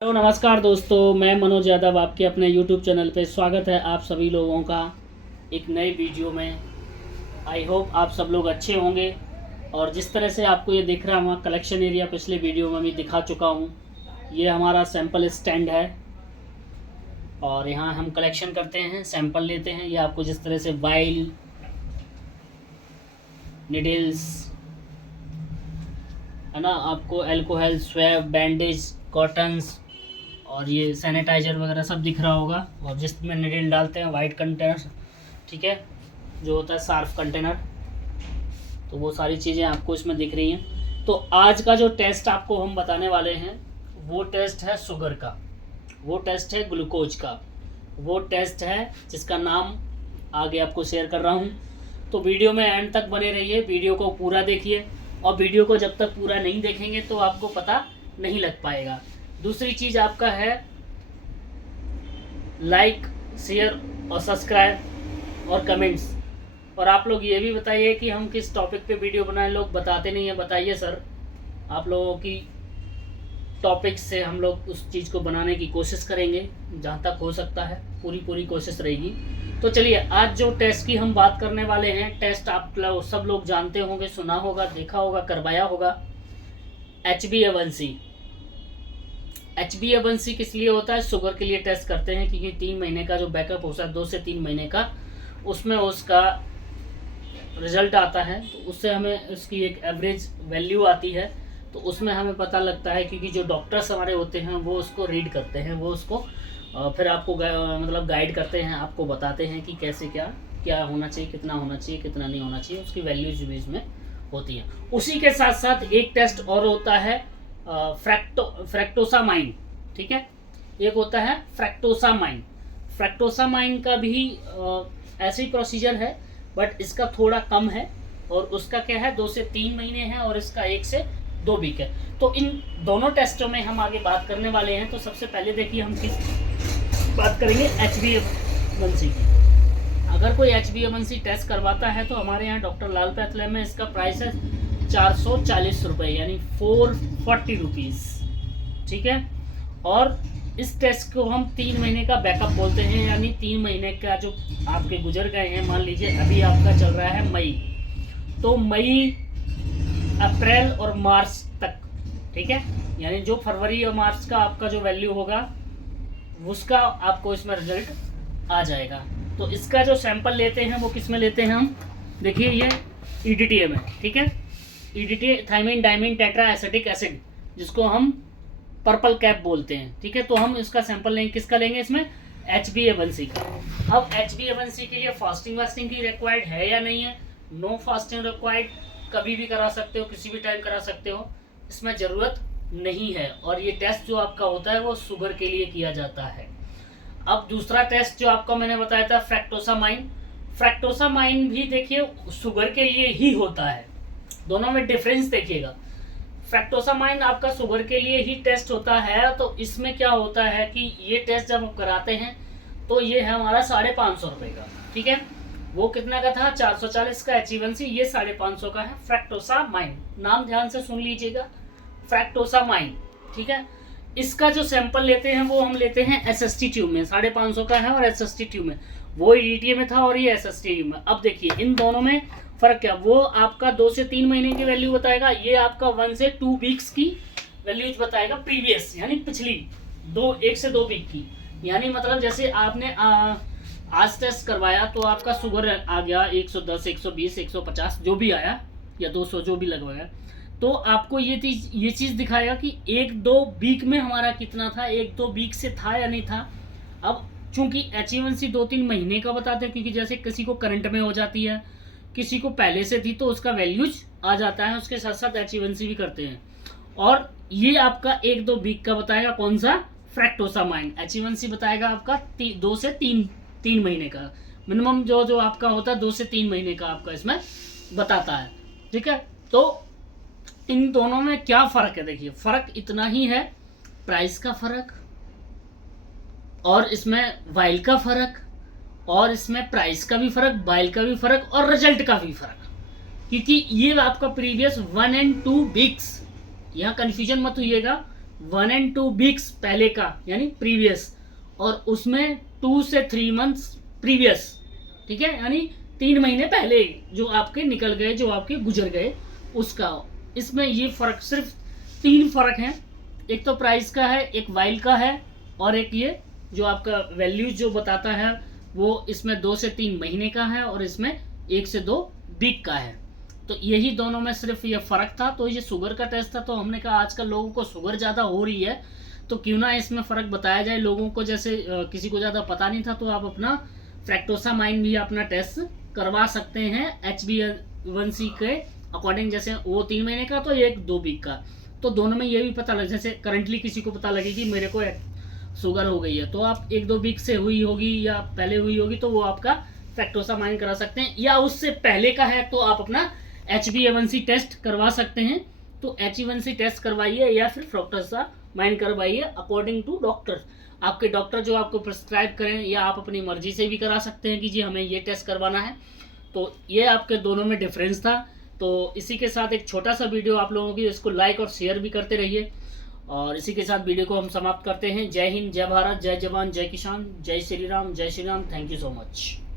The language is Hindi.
हेलो नमस्कार दोस्तों, मैं मनोज यादव आपके अपने यूट्यूब चैनल पे स्वागत है आप सभी लोगों का एक नए वीडियो में। आई होप आप सब लोग अच्छे होंगे। और जिस तरह से आपको ये दिख रहा है हमारा कलेक्शन एरिया पिछले वीडियो में भी दिखा चुका हूँ। ये हमारा सैंपल स्टैंड है और यहाँ हम कलेक्शन करते हैं, सैंपल लेते हैं। ये आपको जिस तरह से वाइल, निडल्स है ना, आपको अल्कोहल, स्वैब, बैंडेज, कॉटन्स और ये सैनिटाइजर वगैरह सब दिख रहा होगा। और जिसमें निडल डालते हैं वाइट कंटेनर, ठीक है, जो होता है सार्फ कंटेनर, तो वो सारी चीज़ें आपको इसमें दिख रही हैं। तो आज का जो टेस्ट आपको हम बताने वाले हैं वो टेस्ट है शुगर का, वो टेस्ट है ग्लूकोज का, वो टेस्ट है जिसका नाम आगे आपको शेयर कर रहा हूँ। तो वीडियो में एंड तक बने रहिए, वीडियो को पूरा देखिए। और वीडियो को जब तक पूरा नहीं देखेंगे तो आपको पता नहीं लग पाएगा। दूसरी चीज़ आपका है लाइक, शेयर और सब्सक्राइब और कमेंट्स। और आप लोग ये भी बताइए कि हम किस टॉपिक पे वीडियो बनाएं। लोग बताते नहीं हैं, बताइए सर। आप लोगों की टॉपिक से हम लोग उस चीज़ को बनाने की कोशिश करेंगे, जहाँ तक हो सकता है पूरी कोशिश रहेगी। तो चलिए, आज जो टेस्ट की हम बात करने वाले हैं, टेस्ट आप लोग सब लोग जानते होंगे, सुना होगा, देखा होगा, करवाया होगा। HbA1c। HbA1c किस लिए होता है? शुगर के लिए टेस्ट करते हैं, क्योंकि 3 महीने का जो बैकअप होता है, 2 से 3 महीने का, उसमें उसका रिजल्ट आता है। तो उससे हमें उसकी एक एवरेज वैल्यू आती है, तो उसमें हमें पता लगता है, क्योंकि जो डॉक्टर्स हमारे होते हैं वो उसको रीड करते हैं, वो उसको फिर आपको मतलब गाइड करते हैं, आपको बताते हैं कि कैसे क्या होना चाहिए, कितना होना चाहिए, कितना नहीं होना चाहिए, उसकी वैल्यूज भी इसमें होती हैं। उसी के साथ साथ एक टेस्ट और होता है फ्रैक्टोसामाइन, ठीक है। एक होता है फ्रैक्टोसामाइन। फ्रैक्टोसामाइन का भी ऐसे ही प्रोसीजर है, बट इसका थोड़ा कम है। और उसका क्या है, 2 से 3 महीने है और इसका 1 से 2 वीक है। तो इन दोनों टेस्टों में हम आगे बात करने वाले हैं। तो सबसे पहले देखिए हम किस बात करेंगे, HbA1c की। अगर कोई HbA1c टेस्ट करवाता है तो हमारे यहाँ डॉक्टर लाल पैथलय में इसका प्राइस है 440 रुपये, यानी 440 रुपीज़, ठीक है। और इस टेस्ट को हम 3 महीने का बैकअप बोलते हैं, यानी 3 महीने का जो आपके गुजर गए हैं, मान लीजिए अभी आपका चल रहा है मई, तो मई, अप्रैल और मार्च तक, ठीक है, यानी जो फरवरी और मार्च का आपका जो वैल्यू होगा उसका आपको इसमें रिजल्ट आ जाएगा। तो इसका जो सैंपल लेते हैं वो किस में लेते हैं हम, देखिए ये EDTA में, ठीक है। EDTA thiamine diamine tetra acetic acid, जिसको हम पर्पल कैप बोलते हैं, ठीक है। तो हम इसका सैंपल लेंगे, किसका लेंगे इसमें, HbA1c का। अब HbA1c के लिए फास्टिंग वास्टिंग की रिक्वायर्ड है या नहीं है? नो फास्टिंग रिक्वायर्ड, कभी भी करा सकते हो, किसी भी टाइम करा सकते हो, इसमें ज़रूरत नहीं है। और ये टेस्ट जो आपका होता है वो शुगर के लिए किया जाता है। अब दूसरा टेस्ट जो आपको मैंने बताया था फ्रैक्टोसामाइन, फ्रैक्टोसामाइन भी देखिए शुगर के लिए ही होता है। दोनों में डिफरेंस देखिएगा। फ्रैक्टोसामाइन आपका शुगर के लिए ही टेस्ट होता है। तो इसमें क्या होता है कि ये टेस्ट जब हम कराते हैं तो ये है हमारा 550 रुपये का, ठीक है। वो कितना का था, 440 का HbA1c, ये 550 का है फ्रैक्टोसामाइन। नाम ध्यान से सुन लीजिएगा, फ्रैक्टोसामाइन, ठीक है। इसका जो सैंपल लेते हैं वो हम लेते हैं SST ट्यूब में, 550 का है और SST ट्यूब में। वो EDTA में था और ये SST ट्यूब में। अब देखिए इन दोनों में फ़र्क क्या, वो आपका 2 से 3 महीने की वैल्यू बताएगा, ये आपका 1 से 2 वीक्स की वैल्यूज बताएगा, प्रीवियस यानी पिछली 1 से 2 वीक की। यानी मतलब जैसे आपने आज टेस्ट करवाया तो आपका शुगर आ गया 110, 120, 150 जो भी आया, या 200 जो भी लगवाया, तो आपको ये चीज़ दिखाएगा कि 1-2 वीक में हमारा कितना था, 1-2 वीक से था या नहीं था। अब चूंकि HbA1c 2-3 महीने का बताते हैं, क्योंकि जैसे किसी को करंट में हो जाती है, किसी को पहले से थी, तो उसका वैल्यूज आ जाता है, उसके साथ साथ HbA1c भी करते हैं। और ये आपका 1-2 वीक का बताएगा, कौन सा, फ्रैक्टोसामाइन। HbA1c बताएगा आपका 2 से 3 महीने का, मिनिमम जो आपका होता है 2 से 3 महीने का आपका इसमें बताता है, ठीक है। तो इन दोनों में क्या फ़र्क है, देखिए फ़र्क इतना ही है, प्राइस का फ़र्क, और इसमें वाइल का फ़र्क, और इसमें प्राइस का भी फ़र्क, वाइल का भी फ़र्क, और रिजल्ट का भी फ़र्क। क्योंकि ये आपका प्रीवियस 1 and 2 वीक्स, यहाँ कन्फ्यूजन मत होइएगा, 1 and 2 वीक्स पहले का यानी प्रीवियस, और उसमें 2 से 3 मंथ्स प्रीवियस, ठीक है, यानी 3 महीने पहले जो आपके निकल गए, जो आपके गुजर गए उसका। इसमें ये फर्क, सिर्फ 3 फर्क हैं, एक तो प्राइस का है, एक वाइल का है, और एक ये जो आपका वैल्यूज जो बताता है वो इसमें 2 से 3 महीने का है और इसमें 1 से 2 वीक का है। तो यही दोनों में सिर्फ ये फ़र्क था। तो ये शुगर का टेस्ट था, तो हमने कहा आजकल लोगों को शुगर ज़्यादा हो रही है तो क्यों ना इसमें फ़र्क बताया जाए लोगों को। जैसे किसी को ज़्यादा पता नहीं था, तो आप अपना फ्रैक्टोसामाइन भी अपना टेस्ट करवा सकते हैं HbA1c के अकॉर्डिंग। जैसे वो 3 महीने का, तो एक 2 वीक का, तो दोनों में ये भी पता लग, जैसे करंटली किसी को पता लगे कि मेरे को शुगर हो गई है, तो आप 1-2 वीक से हुई होगी या पहले हुई होगी, तो वो आपका फ्रैक्टोसामाइन करा सकते हैं। या उससे पहले का है तो आप अपना HbA1c टेस्ट करवा सकते हैं। तो HbA1c टेस्ट करवाइए या फिर फ्रैक्टोसामाइन करवाइए अकॉर्डिंग टू डॉक्टर। आपके डॉक्टर जो आपको प्रिस्क्राइब करें, या आप अपनी मर्जी से भी करा सकते हैं कि जी हमें ये टेस्ट करवाना है। तो ये आपके दोनों में डिफरेंस था। तो इसी के साथ एक छोटा सा वीडियो आप लोगों की, इसको लाइक और शेयर भी करते रहिए। और इसी के साथ वीडियो को हम समाप्त करते हैं। जय हिंद, जय भारत, जय जवान, जय किसान, जय श्री राम, जय Shri Ram. Thank you so much.